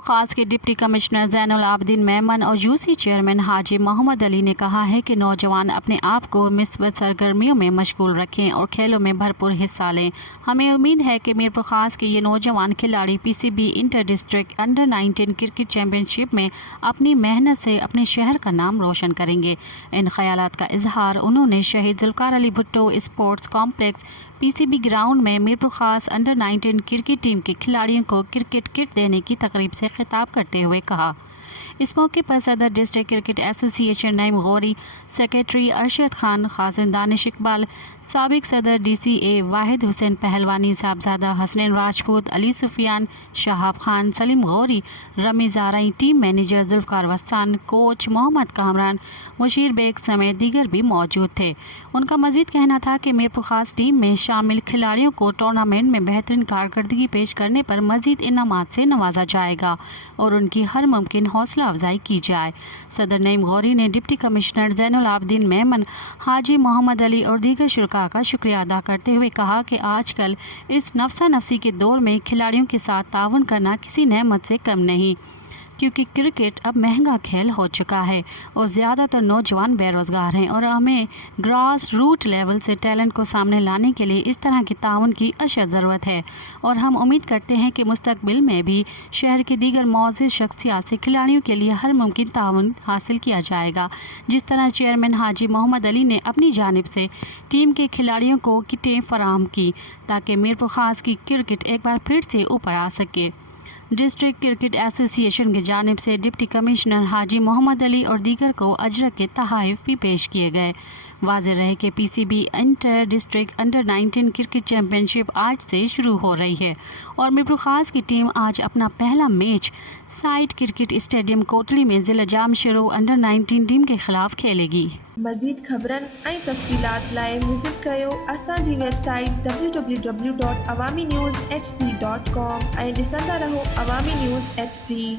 खास के deputy commissioner Zainul Abidin Memon और यूसी चेयरमैन हाजी मोहम्मद अली ने कहा है कि नौजवान अपने आप को मिस्बत सरगर्मियों में मशगूल रखें और खेलों में भरपूर हिस्सा लें। हमें उम्मीद है कि मीरपुर खास के ये नौजवान खिलाड़ी PCB inter district under 19 cricket championship में अपनी मेहनत से अपने शहर का नाम रोशन करेंगे। इन ख्यालात का इजहार उन्होंने शहीद Zulfikar Ali Bhutto sports complex PCB ground में मीरपुर खास अंडर 19 क्रिकेट टीम के खिलाड़ियों को क्रिकेट किट देने की तकरीब से खिताब करते हुए कहा। इस मौके पर सदर district cricket association Naeem Ghauri, secretary Arshad Khan, खासिन दानिश इकबाल, साबिक सदर DCA Wahid Hussain Pehlwani, Sahibzada Hasnain Rajput, Ali Sufiyan, Shahab Khan, Saleem Ghauri, Rami Zarai, team manager Zulfiqar Wassan, coach Mohammad Kamran, Mushir Baig समेत दीगर भी मौजूद थे। उनका मजीद कहना था कि मीरपुर खास टीम में शामिल खिलाड़ियों को टूर्नामेंट में बेहतरीन कारकर्दगी पेश करने पर मजीद इनामात से नवाजा जाएगा और उनकी हर मुमकिन हौसला अफजाई की जाए। सदर नईम गौरी ने डिप्टी कमिश्नर ज़ैनुल आबिदीन मेमन, हाजी मोहम्मद अली और दीगर शुरका का शुक्रिया अदा करते हुए कहा कि आजकल इस नफसा नफसी के दौर में खिलाड़ियों के साथ ताउन करना किसी नेमत से कम नहीं, क्योंकि क्रिकेट अब महंगा खेल हो चुका है और ज़्यादातर नौजवान बेरोज़गार हैं और हमें ग्रास रूट लेवल से टैलेंट को सामने लाने के लिए इस तरह की ताउन की अशद ज़रूरत है और हम उम्मीद करते हैं कि मुस्तकबिल में भी शहर के दीगर मौजूद शख्सियात से खिलाड़ियों के लिए हर मुमकिन ताउन हासिल किया जाएगा। जिस तरह चेयरमैन हाजी मोहम्मद अली ने अपनी जानिब से टीम के खिलाड़ियों को किटें फराहम की ताकि मीरपुर खास की क्रिकेट एक बार फिर से ऊपर आ सके। डिस्ट्रिक्ट क्रिकेट एसोसिएशन की जानिब से डिप्टी कमिश्नर हाजी मोहम्मद अली और दीगर को अजरक के तोहफ़े भी पेश किए गए। वाज़ेह रहे कि PCB inter district under 19 cricket championship आज से शुरू हो रही है और मीरपुर खास की टीम आज अपना पहला match side cricket stadium Kotli में ज़िला जामशरो अंडर 19 टीम के खिलाफ खेलेगी। मज़ीद ख़बरन ऐं तफ़सीलात लाइ विज़िट कयो असांजी वेबसाइट www.awamiNewsHD.com ऐं ॾिसंदा रहो अवामी न्यूज़ HD।